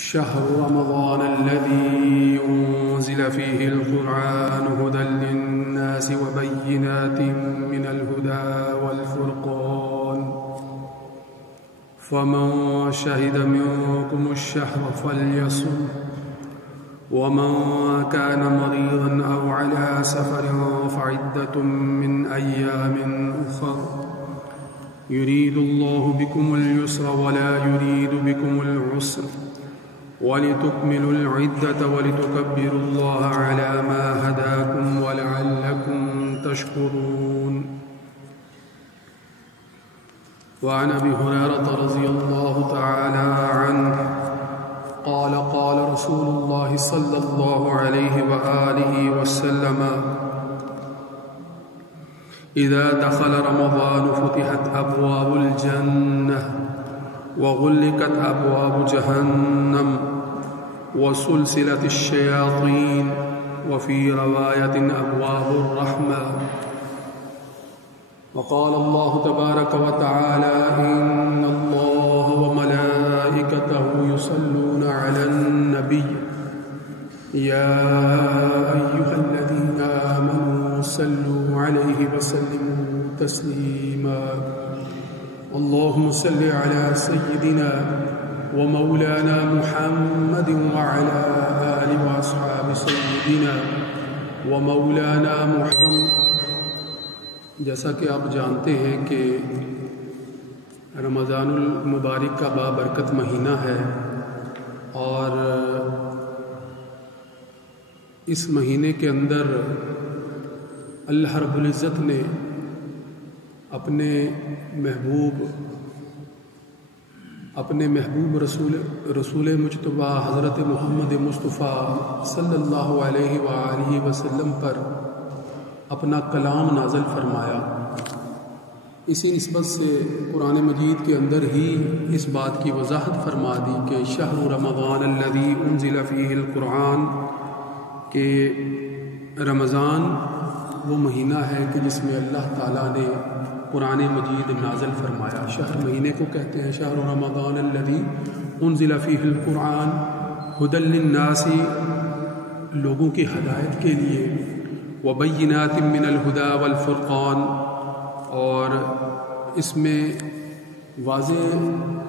شهر رمضان الذي أنزل فيه القرآن هدى للناس وبينات من الهدى والفرقان فمن شهد منكم الشهر فليصم ومن كان مريضا أو على سفر فعدة من أيام أخر يريد الله بكم اليسر ولا يريد بكم العسر ولتكملوا العدة ولتكبروا الله على ما هداكم ولعلكم تشكرون. وعن أبي هريرة رضي الله تعالى عنه قال قال رسول الله صلى الله عليه وآله وسلم إذا دخل رمضان فتحت أبواب الجنة وغلقت أبواب جهنم وسلسلة الشياطين وفي رواية أبواب الرحمة. وقال الله تبارك وتعالى إن الله وملائكته يصلون على النبي يا أيها الذين آمنوا صلوا عليه وسلموا تسليما. اللهم صل على سيدنا ومولانا محمد وعلى آل وأصحاب سيدنا ومولانا محمد. جیسا کہ آپ جانتے ہیں کہ رمضان المبارک کا بابرکت مہینہ ہے اور اس مہینے کے اندر اللہ رب العزت نے اپنے محبوب رسول مجتبی حضرت محمد مصطفیٰ صلی اللہ علیہ وآلہ وسلم پر اپنا کلام نازل فرمایا. اسی نسبت سے قرآن مجید کے اندر ہی اس بات کی وضاحت فرما دی کہ شہر رمضان الذی انزل فیہ القرآن، کہ رمضان وہ مہینہ ہے کہ جس میں اللہ تعالیٰ نے قرآن مجید نازل فرمایا. شہر مہینے کو کہتے ہیں شہر رمضان الذی انزل فیہ القرآن ھدی للناس، لوگوں کی ہدایت کے لیے، وبینات من الہدی والفرقان، اور اس میں واضح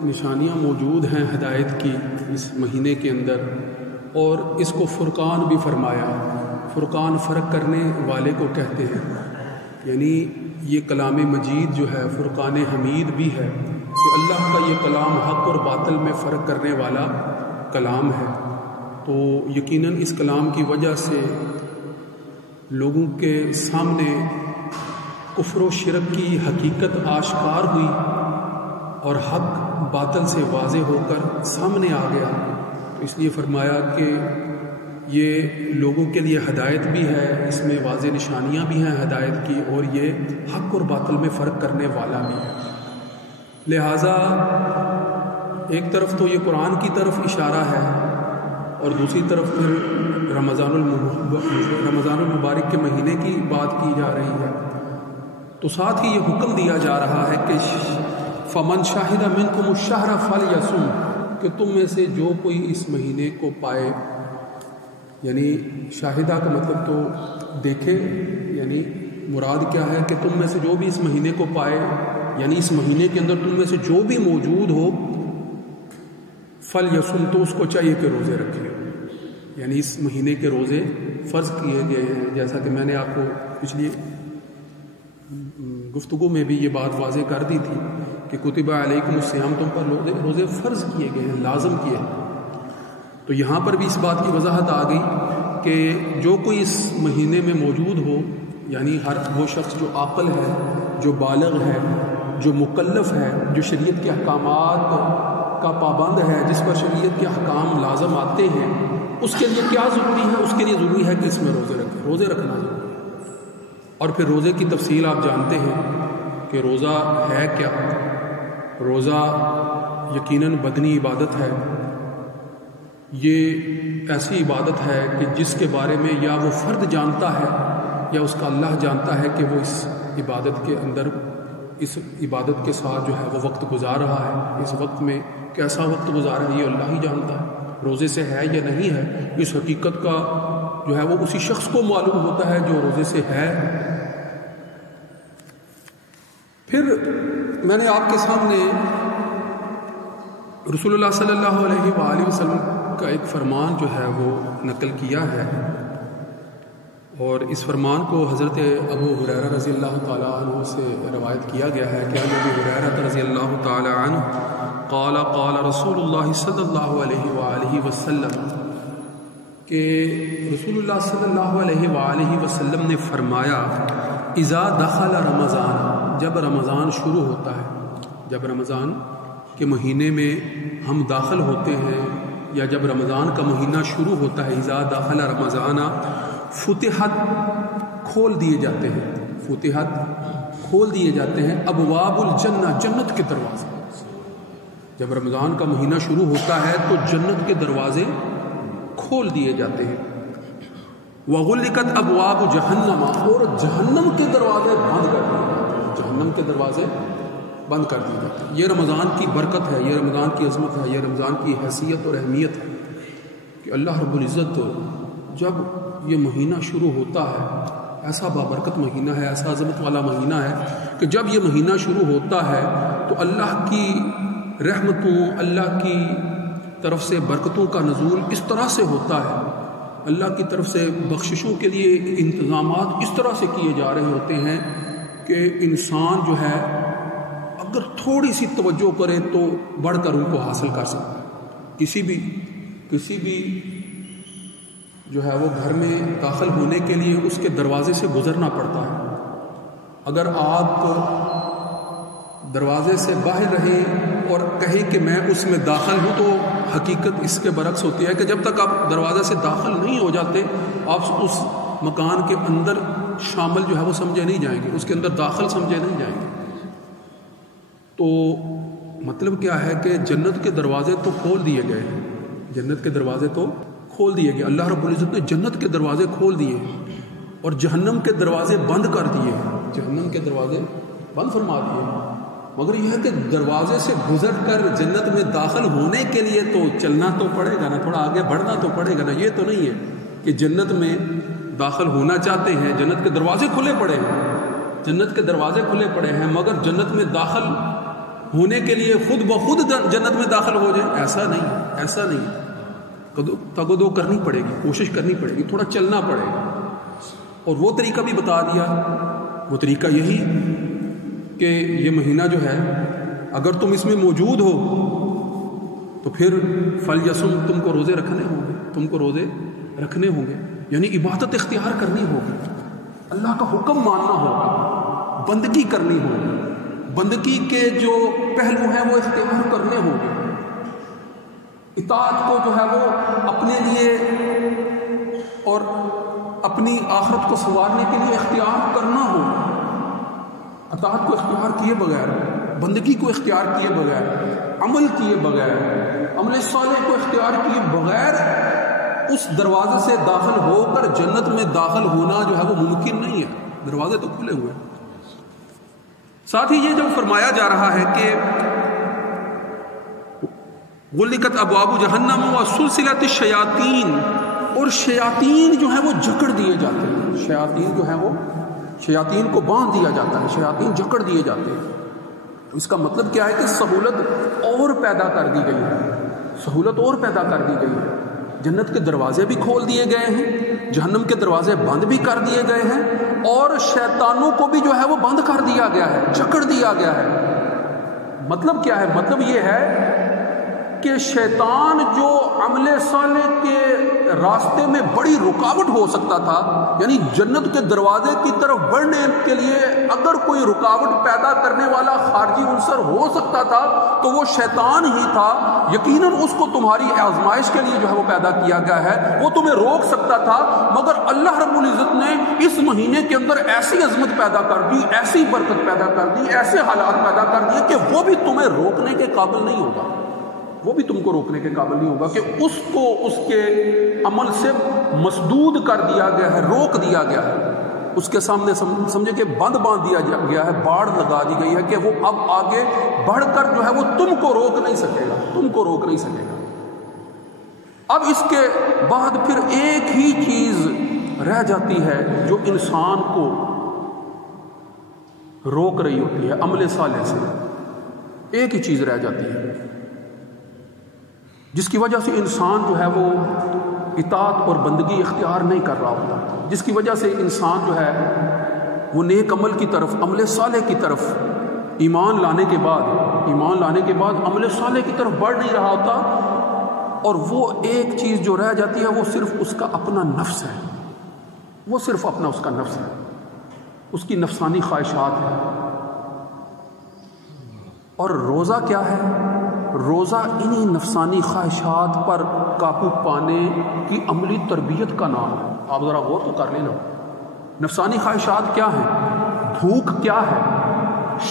نشانیاں موجود ہیں ہدایت کی اس مہینے کے اندر، اور اس کو فرقان بھی فرمایا. فرقان فرق کرنے والے کو کہتے ہیں، یعنی یہ کلام مجید جو ہے فرقان حمید بھی ہے کہ اللہ کا یہ کلام حق اور باطل میں فرق کرنے والا کلام ہے. تو یقیناً اس کلام کی وجہ سے لوگوں کے سامنے کفر و شرک کی حقیقت آشکار ہوئی اور حق باطل سے واضح ہو کر سامنے آ گیا. اس لیے فرمایا کہ یہ لوگوں کے لیے ہدایت بھی ہے، اس میں واضح نشانیاں بھی ہیں ہدایت کی، اور یہ حق اور باطل میں فرق کرنے والا بھی ہے. لہٰذا ایک طرف تو یہ قرآن کی طرف اشارہ ہے اور دوسری طرف پھر رمضان المبارک کے مہینے کی بات کی جا رہی ہے. تو ساتھ ہی یہ حکم دیا جا رہا ہے کہ فمن شاہد منکم الشہر فلیصم، کہ تم میں سے جو کوئی اس مہینے کو پائے، یعنی شاہدہ کا مطلب تو دیکھے، یعنی مراد کیا ہے کہ تم میں سے جو بھی اس مہینے کو پائے، یعنی اس مہینے کے اندر تم میں سے جو بھی موجود ہو، فلیصم، تو اس کو چاہیے کہ روزے رکھے. یعنی اس مہینے کے روزے فرض کیے گئے ہیں، جیسا کہ میں نے آپ کو پچھلی گفتگو میں بھی یہ بات واضح کر دی تھی کہ کتب علیکم الصیام، تم پر روزے فرض کیے گئے ہیں، لازم کیے ہیں. تو یہاں پر بھی اس بات کی وضاحت آ گئی کہ جو کوئی اس مہینے میں موجود ہو، یعنی ہر وہ شخص جو عاقل ہے، جو بالغ ہے، جو مکلف ہے، جو شریعت کے احکامات کا پابند ہے، جس پر شریعت کے احکام لازم آتے ہیں، اس کے لیے کیا ضروری ہے؟ اس کے لیے ضروری ہے کہ اس میں روزے رکھے. روزے رکھنا ضروری ہے. اور پھر روزے کی تفصیل آپ جانتے ہیں کہ روزہ ہے کیا. روزہ یقیناً بدنی عبادت ہے. یہ ایسی عبادت ہے کہ جس کے بارے میں یا وہ فرد جانتا ہے یا اس کا اللہ جانتا ہے کہ وہ اس عبادت کے اندر اس عبادت کے ساتھ جو ہے وہ وقت گزار رہا ہے. اس وقت میں کیسا وقت گزارا ہے یہ اللہ ہی جانتا ہے. روزے سے ہے یا نہیں ہے، اس حقیقت کا جو ہے وہ اسی شخص کو معلوم ہوتا ہے جو روزے سے ہے۔ پھر میں نے آپ کے سامنے رسول اللہ صلی اللہ علیہ وآلہ وسلم کا ایک فرمان جو ہے وہ نقل کیا ہے، اور اس فرمان کو حضرت ابو ہریرہ رضی اللہ تعالیٰ عنہ سے روایت کیا گیا ہے کہ ابو ہریرہ رضی اللہ تعالیٰ عنہ قال قال رسول اللہ صلی اللہ علیہ وآلہ وسلم، کہ رسول اللہ صلی اللہ علیہ وآلہ وسلم نے فرمایا اذا دخل رمضان، جب رمضان شروع ہوتا ہے، جب رمضان کے مہینے میں ہم داخل ہوتے ہیں، یا جب رمضان کا مہینہ شروع ہوتا ہے، اذا دخل رمضان فتحت، کھول دیے جاتے ہیں، فتحت کھول دیے جاتے ہیں ابواب الجنہ، جنت کے دروازے۔ جب رمضان کا مہینہ شروع ہوتا ہے تو جنت کے دروازے کھول دیے جاتے ہیں۔ وغلقت ابواب جہنم، اور جہنم کے دروازے بند کر دیے جاتے ہیں، جہنم کے دروازے بند کر دیے جاتے ہیں۔ یہ رمضان کی برکت ہے، یہ رمضان کی عظمت ہے، یہ رمضان کی حیثیت اور اہمیت ہے کہ اللہ رب العزت جب یہ مہینہ شروع ہوتا ہے، ایسا بابرکت مہینہ ہے، ایسا عظمت والا مہینہ ہے کہ جب یہ مہینہ شروع ہوتا ہے تو اللہ کی رحمتوں، اللہ کی طرف سے برکتوں کا نزول اس طرح سے ہوتا ہے، اللہ کی طرف سے بخششوں کے لیے انتظامات اس طرح سے کیے جا رہے ہوتے ہیں کہ انسان جو ہے اگر تھوڑی سی توجہ کرے تو بڑھ کر ان کو حاصل کر سکتا ہے۔ کسی بھی جو ہے وہ گھر میں داخل ہونے کے لیے اس کے دروازے سے گزرنا پڑتا ہے۔ اگر آپ دروازے سے باہر رہیں اور کہیں کہ میں اس میں داخل ہوں، تو حقیقت اس کے برعکس ہوتی ہے کہ جب تک آپ دروازے سے داخل نہیں ہو جاتے، آپ اس مکان کے اندر شامل جو ہے وہ سمجھے نہیں جائیں گے، اس کے اندر داخل سمجھے نہیں جائیں گے۔ تو مطلب کیا ہے کہ جنت کے دروازے تو کھول دیے گئے ہیں، جنت کے دروازے تو کھول دیے گئے، اللہ رب العزت نے جنت کے دروازے کھول دیے ہیں اور جہنم کے دروازے بند کر دیے ہیں، جہنم کے دروازے بند فرما دیے ہیں۔ مگر یہ ہے کہ دروازے سے گزر کر جنت میں داخل ہونے کے لیے تو چلنا تو پڑے گا نا، تھوڑا آگے بڑھنا تو پڑے گا نا۔ یہ تو نہیں ہے کہ جنت میں داخل ہونا چاہتے ہیں، جنت کے دروازے کھلے پڑے ہیں، جنت کے دروازے کھلے پڑے ہیں، مگر جنت میں داخل ہونے کے لیے خود بخود جنت میں داخل ہو جائے، ایسا نہیں، ایسا نہیں۔ تگودو کرنی پڑے گی، کوشش کرنی پڑے گی، تھوڑا چلنا پڑے گا۔ اور وہ طریقہ بھی بتا دیا، وہ طریقہ یہی کہ یہ مہینہ جو ہے اگر تم اس میں موجود ہو تو پھر فلیصم، تم کو روزے رکھنے ہوں گے، تم کو روزے رکھنے ہوں گے، یعنی عبادت اختیار کرنی ہوگی، اللہ کا حکم ماننا ہوگا، بندگی کرنی ہوگی، بندگی کے جو پہلو ہیں وہ اختیار کرنے ہوں گے، اطاعت کو جو ہے وہ اپنے لیے اور اپنی آخرت کو سنوارنے کے لیے اختیار کرنا ہوگا۔ اطاعت کو اختیار کیے بغیر، بندگی کو اختیار کیے بغیر، عمل کیے بغیر، عمل صالح کو اختیار کیے بغیر اس دروازے سے داخل ہو کر جنت میں داخل ہونا جو ہے وہ ممکن نہیں ہے، دروازے تو کھلے ہوئے ہیں۔ ساتھ ہی یہ جو فرمایا جا رہا ہے کہ غلقت ابواب جہنم وسلسلت الشیاطین، اور شیاطین جو ہیں وہ جکڑ دیے جاتے ہیں، شیاطین جو ہیں وہ، شیاطین کو باندھ دیا جاتا ہے، شیاطین جکڑ دیے جاتے ہیں۔ تو اس کا مطلب کیا ہے کہ سہولت اور پیدا کر دی گئی ہے، سہولت اور پیدا کر دی گئی ہے۔ جنت کے دروازے بھی کھول دیے گئے ہیں، جہنم کے دروازے بند بھی کر دیے گئے ہیں، اور شیطانوں کو بھی جو ہے وہ بند کر دیا گیا ہے، جکڑ دیا گیا ہے۔ مطلب کیا ہے؟ مطلب یہ ہے کہ شیطان جو عمل صالح کے راستے میں بڑی رکاوٹ ہو سکتا تھا، یعنی جنت کے دروازے کی طرف بڑھنے کے لیے اگر کوئی رکاوٹ پیدا کرنے والا خارجی عنصر ہو سکتا تھا تو وہ شیطان ہی تھا۔ یقیناً اس کو تمہاری آزمائش کے لیے جو ہے وہ پیدا کیا گیا ہے، وہ تمہیں روک سکتا تھا، مگر اللہ رب العزت نے اس مہینے کے اندر ایسی عظمت پیدا کر دی، ایسی برکت پیدا کر دی، ایسے حالات پیدا کر دیے کہ وہ بھی تمہیں روکنے کے قابل نہیں ہوگا، وہ بھی تم کو روکنے کے قابل نہیں ہوگا، کہ اس کو اس کے عمل سے مسدود کر دیا گیا ہے، روک دیا گیا ہے، اس کے سامنے سمجھے کہ بند باندھ دیا گیا ہے، باڑ لگا دی گئی ہے کہ وہ اب آگے بڑھ کر جو ہے وہ تم کو روک نہیں سکے گا، تم کو روک نہیں سکے گا۔ اب اس کے بعد پھر ایک ہی چیز رہ جاتی ہے جو انسان کو روک رہی ہوتی ہے عمل صالح سے. ایک ہی چیز رہ جاتی ہے جس کی وجہ سے انسان جو ہے وہ اطاعت اور بندگی اختیار نہیں کر رہا ہوتا، جس کی وجہ سے انسان جو ہے وہ نیک عمل کی طرف، عمل صالح کی طرف ایمان لانے کے بعد عمل صالح کی طرف بڑھ نہیں رہا ہوتا. اور وہ ایک چیز جو رہ جاتی ہے وہ صرف اس کا اپنا نفس ہے، وہ صرف اپنا اس کا نفس ہے، اس کی نفسانی خواہشات ہے. اور روزہ کیا ہے؟ روزہ انہی نفسانی خواہشات پر قابو پانے کی عملی تربیت کا نام ہے. آپ ذرا غور تو کر لینا، نفسانی خواہشات کیا ہیں، بھوک کیا ہے،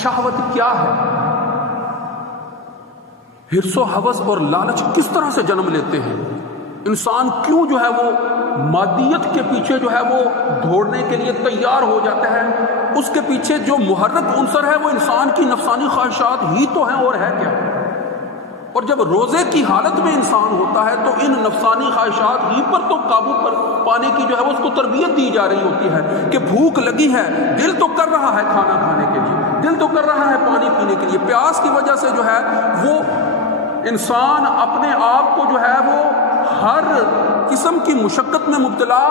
شہوت کیا ہے، حرص و ہوس اور لالچ کس طرح سے جنم لیتے ہیں، انسان کیوں جو ہے وہ مادیت کے پیچھے جو ہے وہ دوڑنے کے لیے تیار ہو جاتا ہے. اس کے پیچھے جو محرک عنصر ہے وہ انسان کی نفسانی خواہشات ہی تو ہیں، اور ہے کیا. اور جب روزے کی حالت میں انسان ہوتا ہے تو ان نفسانی خواہشات ہی پر تو قابو پر پانے کی جو ہے وہ اس کو تربیت دی جا رہی ہوتی ہے کہ بھوک لگی ہے، دل تو کر رہا ہے کھانا کھانے کے لیے، دل تو کر رہا ہے پانی پینے کے لیے، پیاس کی وجہ سے جو ہے وہ انسان اپنے آپ کو جو ہے وہ ہر قسم کی مشقت میں مبتلا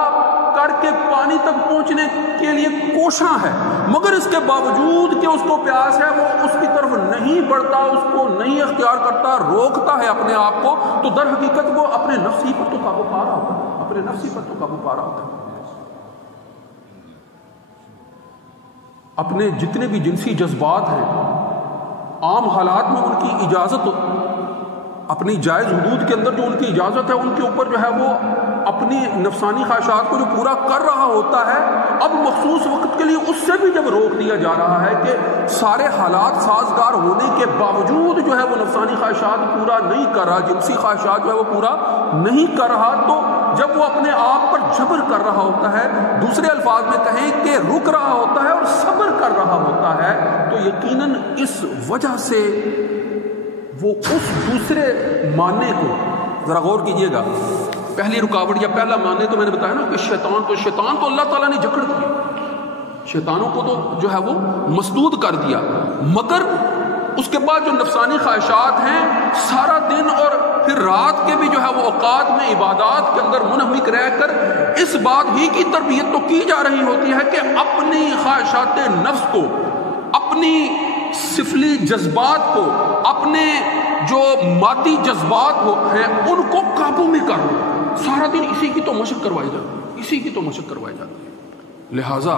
کر کے پانی تک پہنچنے کے لیے کوشاں ہے، مگر اس کے باوجود کہ اس کو پیاس ہے وہ اس کی طرف نہیں بڑھتا، اس کو نہیں اختیار کرتا، روکتا ہے اپنے آپ کو. تو در حقیقت وہ اپنے نفس ہی پر تو قابو پا رہا ہوتا ہے، اپنے نفس ہی پر تو قابو پا رہا ہوتا ہے. اپنے جتنے بھی جنسی جذبات ہیں عام حالات میں ان کی اجازت، اپنی جائز حدود کے اندر جو ان کی اجازت ہے ان کے اوپر جو ہے وہ اپنی نفسانی خواہشات کو جو پورا کر رہا ہوتا ہے، اب مخصوص وقت کے لیے اس سے بھی جب روک دیا جا رہا ہے کہ سارے حالات سازگار ہونے کے باوجود جو ہے وہ نفسانی خواہشات پورا نہیں کر رہا، جنسی خواہشات جو ہے وہ پورا نہیں کر رہا، تو جب وہ اپنے آپ پر جبر کر رہا ہوتا ہے، دوسرے الفاظ میں کہیں کہ رک رہا ہوتا ہے اور صبر کر رہا ہوتا ہے، تو یقیناً اس وجہ سے وہ اس دوسرے معنی کو ذرا غور کیجئے گا. پہلی رکاوٹ یا پہلا معنی تو میں نے بتایا نا کہ شیطان تو اللہ تعالیٰ نے جکڑ دیا، شیطانوں کو تو جو ہے وہ مسدود کر دیا، مگر اس کے بعد جو نفسانی خواہشات ہیں سارا دن اور پھر رات کے بھی جو ہے وہ اوقات میں عبادات کے اندر منہمک رہ کر اس بات ہی کی تربیت تو کی جا رہی ہوتی ہے کہ اپنی خواہشات نفس کو، اپنی سفلی جذبات کو، اپنے جو مادی جذبات ہیں ان کو قابو میں کر لو. سارا دن اسی کی تو مشق کروائی جاتی ہے، لہٰذا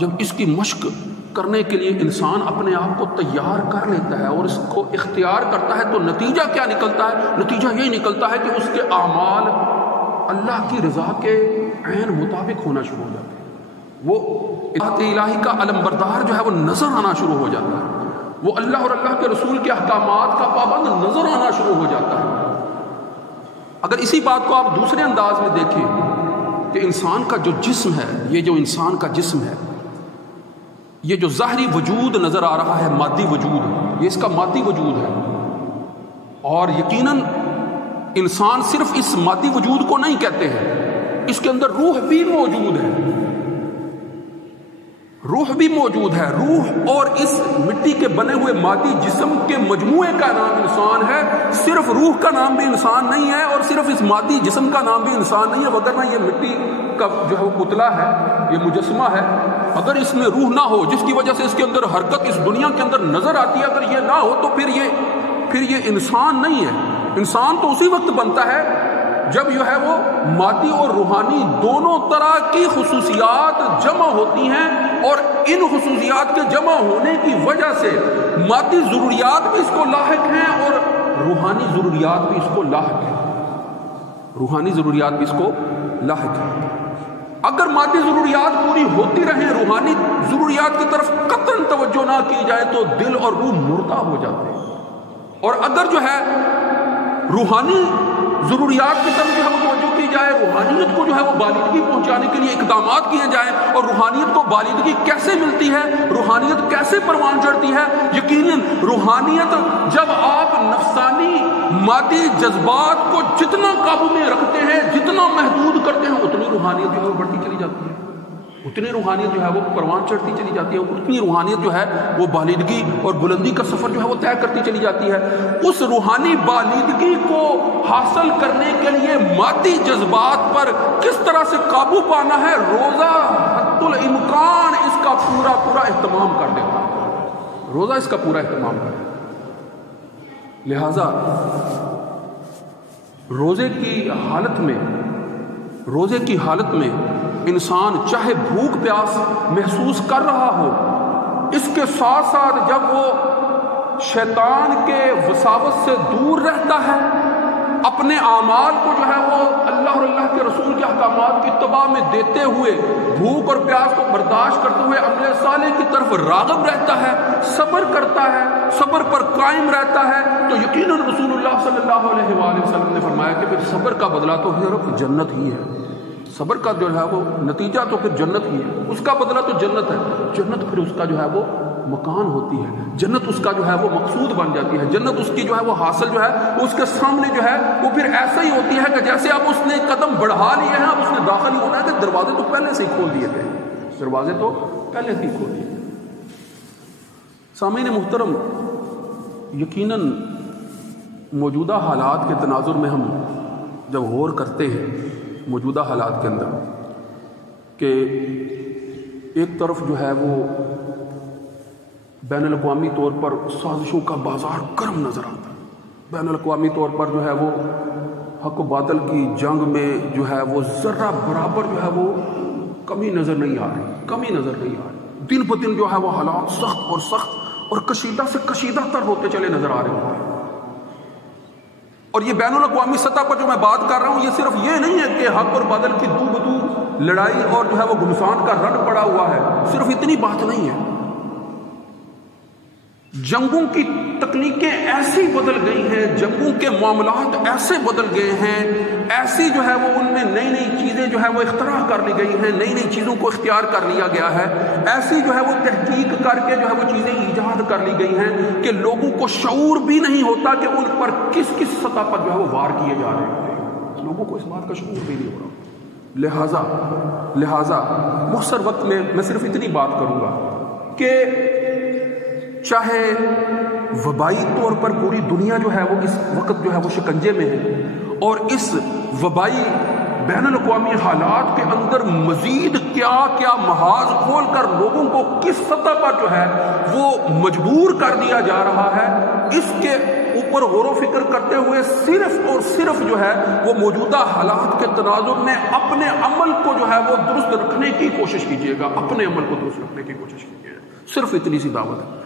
جب اس کی مشق کرنے کے لیے انسان اپنے آپ کو تیار کر لیتا ہے اور اس کو اختیار کرتا ہے تو نتیجہ کیا نکلتا ہے؟ نتیجہ یہی نکلتا ہے کہ اس کے اعمال اللہ کی رضا کے عین مطابق ہونا شروع ہو جاتے ہیں، وہ اطاعت الہی کا علمبردار جو ہے وہ نظر آنا شروع ہو جاتا ہے، وہ اللہ اور اللہ کے رسول کے احکامات کا پابند نظر آنا شروع ہو جاتا ہے. اگر اسی بات کو آپ دوسرے انداز میں دیکھیں کہ انسان کا جو جسم ہے، یہ جو انسان کا جسم ہے، یہ جو ظاہری وجود نظر آ رہا ہے، مادی وجود، یہ اس کا مادی وجود ہے، اور یقیناً انسان صرف اس مادی وجود کو نہیں کہتے ہیں، اس کے اندر روح بھی موجود ہے، روح بھی موجود ہے. روح اور اس مٹی کے بنے ہوئے مادی جسم کے مجموعے کا نام انسان ہے. صرف روح کا نام بھی انسان نہیں ہے اور صرف اس مادی جسم کا نام بھی انسان نہیں ہے، وگرنہ یہ مٹی کا جو ہے وہ پتلا ہے، یہ مجسمہ ہے، اگر اس میں روح نہ ہو جس کی وجہ سے اس کے اندر حرکت اس دنیا کے اندر نظر آتی ہے، اگر یہ نہ ہو تو پھر یہ انسان نہیں ہے. انسان تو اسی وقت بنتا ہے جب جو ہے وہ مادی اور روحانی دونوں طرح کی خصوصیات جمع ہوتی ہیں، اور ان خصوصیات کے جمع ہونے کی وجہ سے مادی ضروریات بھی اس کو لاحق ہیں اور روحانی ضروریات بھی اس کو لاحق ہیں. اگر مادی ضروریات پوری ہوتی رہیں، روحانی ضروریات کی طرف قطعاً توجہ نہ کی جائے تو دل اور روح مردہ ہو جاتے ہیں. اور اگر جو ہے روحانی ضروریات کی طرف جو ہے وہ توجہ کی جائے، روحانیت کو جو ہے وہ بالغی پہنچانے کے لیے اقدامات کیے جائیں، اور روحانیت کو بالغی کیسے ملتی ہے، روحانیت کیسے پروان چڑھتی ہے؟ یقیناً روحانیت جب آپ نفسانی مادی جذبات کو جتنا قابو میں رکھتے ہیں، جتنا محدود کرتے ہیں، اتنی روحانیت جو ہے وہ بڑھتی چلی جاتی ہے، اتنی روحانیت جو ہے وہ پروان چڑھتی چلی جاتی ہے، اتنی روحانیت جو ہے وہ بالغی اور بلندی کا سفر جو ہے وہ طے کرتی چلی جاتی ہے۔ اس روحانی بالغی کو حاصل کرنے کے لیے مادی جذبات پر کس طرح سے قابو پانا ہے، روزہ حد الامکان اس کا پورا اہتمام کر دیتا ہے، روزہ اس کا پورا اہتمام کر دیتا ہے۔ لہذا روزے کی حالت میں انسان چاہے بھوک پیاس محسوس کر رہا ہو، اس کے ساتھ ساتھ جب وہ شیطان کے وساوس سے دور رہتا ہے، اپنے اعمال کو جو ہے وہ اللہ اور اللہ کے رسول کے احکامات کی اتباع میں دیتے ہوئے، بھوک اور پیاس کو برداشت کرتے ہوئے عمل صالح کی طرف راغب رہتا ہے، صبر کرتا ہے، صبر پر قائم رہتا ہے، تو یقیناً رسول اللہ صلی اللہ علیہ وآلہ وسلم نے فرمایا کہ پھر صبر کا بدلہ تو صرف جنت ہی ہے، صبر کا جو ہے وہ نتیجہ تو پھر جنت ہی ہے، اس کا بدلہ تو جنت ہے، جنت پھر اس کا جو ہے وہ مکان ہوتی ہے، جنت اس کا جو ہے وہ مقصود بن جاتی ہے، جنت اس کی جو ہے وہ حاصل جو ہے اس کے سامنے جو ہے وہ پھر ایسا ہی ہوتی ہے کہ جیسے اب اس نے قدم بڑھا لیے ہیں، اب اس نے داخل ہی ہونا ہے کہ دروازے تو پہلے سے ہی کھول دیے تھے، دروازے تو پہلے سے ہی کھول دیے تھے۔ سامعین محترم، یقیناً موجودہ حالات کے تناظر میں ہم جب غور کرتے ہیں موجودہ حالات کے اندر کہ ایک طرف جو ہے وہ بین الاقوامی طور پر سازشوں کا بازار گرم نظر آتا ہے، بین الاقوامی طور پر جو ہے وہ حق و باطل کی جنگ میں جو ہے وہ ذرہ برابر جو ہے وہ کمی نظر نہیں آ رہی، دن بدن جو ہے وہ حالات سخت اور کشیدہ سے کشیدہ تر ہوتے چلے نظر آ رہے ہیں۔ اور یہ بین الاقوامی سطح پر جو میں بات کر رہا ہوں، یہ صرف یہ نہیں ہے کہ حق اور باطل کی دو بدو لڑائی اور جو ہے وہ گھمسان کا رنگ پڑا ہوا ہے، صرف اتنی بات نہیں ہے، جنگوں کی تکنیکیں ایسی بدل گئی ہیں، جنگوں کے معاملات ایسے بدل گئے ہیں، ایسی جو ہے وہ ان میں نئی چیزیں جو ہے وہ اختراع کر لی گئی ہیں، نئی چیزوں کو اختیار کر لیا گیا ہے، ایسی جو ہے وہ تحقیق کر کے جو ہے وہ چیزیں ایجاد کر لی گئی ہیں کہ لوگوں کو شعور بھی نہیں ہوتا کہ ان پر کس سطح پر جو ہے وہ وار کیے جا رہے ہیں، لوگوں کو اس بات کا شعور بھی نہیں ہو رہا۔ لہذا مختصر وقت میں صرف اتنی بات کروں گا کہ چاہے وبائی طور پر پوری دنیا جو ہے وہ اس وقت جو ہے وہ شکنجے میں ہے، اور اس وبائی بین الاقوامی حالات کے اندر مزید کیا محاذ کھول کر لوگوں کو کس سطح پر جو ہے وہ مجبور کر دیا جا رہا ہے، اس کے اوپر غور و فکر کرتے ہوئے صرف جو ہے وہ موجودہ حالات کے تناظر میں اپنے عمل کو جو ہے وہ درست رکھنے کی کوشش کیجیے گا، اپنے عمل کو درست رکھنے کی کوشش کیجیے گا، صرف اتنی سی دعوت ہے۔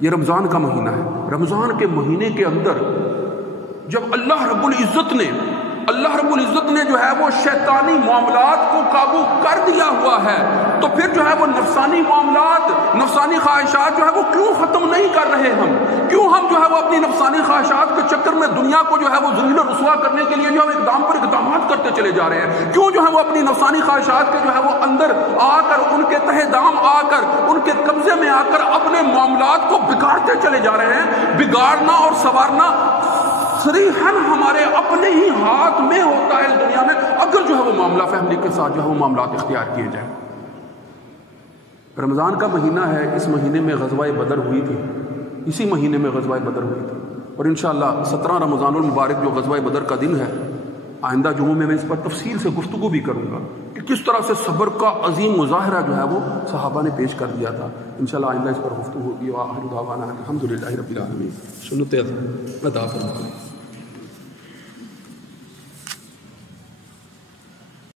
یہ رمضان کا مہینہ ہے، رمضان کے مہینے کے اندر جب اللہ رب العزت نے جو ہے وہ شیطانی معاملات کو قابو کر دیا ہوا ہے، تو پھر جو ہے وہ نفسانی معاملات، نفسانی خواہشات جو ہے وہ کیوں ختم نہیں کر رہے؟ کیوں ہم جو ہے وہ اپنی نفسانی خواہشات کے چکر میں دنیا کو جو ہے وہ ذلیل و رسوا کرنے کے لیے جو ہے اقدام پر اقدامات کرتے چلے جا رہے ہیں؟ کیوں جو ہے وہ اپنی نفسانی خواہشات کے جو ہے وہ اندر آ کر، ان کے تہہ دام آ کر، ان کے قبضے میں آ کر اپنے معاملات کو بگاڑتے چلے جا رہے ہیں؟ بگاڑنا اور سنوارنا صریحاً ہمارے اپنے ہی ہاتھ میں ہوتا ہے اس دنیا میں، اگر جو ہے وہ معاملہ فہمی کے ساتھ جو ہے وہ معاملات اختیار کیے جائیں۔ رمضان کا مہینہ ہے، اس مہینے میں غزوہ بدر ہوئی تھی، اسی مہینے میں غزوہ بدر ہوئی تھی، اور انشاءاللہ 17 رمضان المبارک جو غزوہ بدر کا دن ہے، آئندہ جمعوں میں اس پر تفصیل سے گفتگو بھی کروں گا کہ کس طرح سے صبر کا عظیم مظاہرہ جو ہے وہ صحابہ نے پیش کر دیا تھا۔ انشاءاللہ آئندہ اس پر گفتگو ہوگی۔ وآخر دعوانا الحمدللہ رب العالمین۔ سنت ادا فرمائیں۔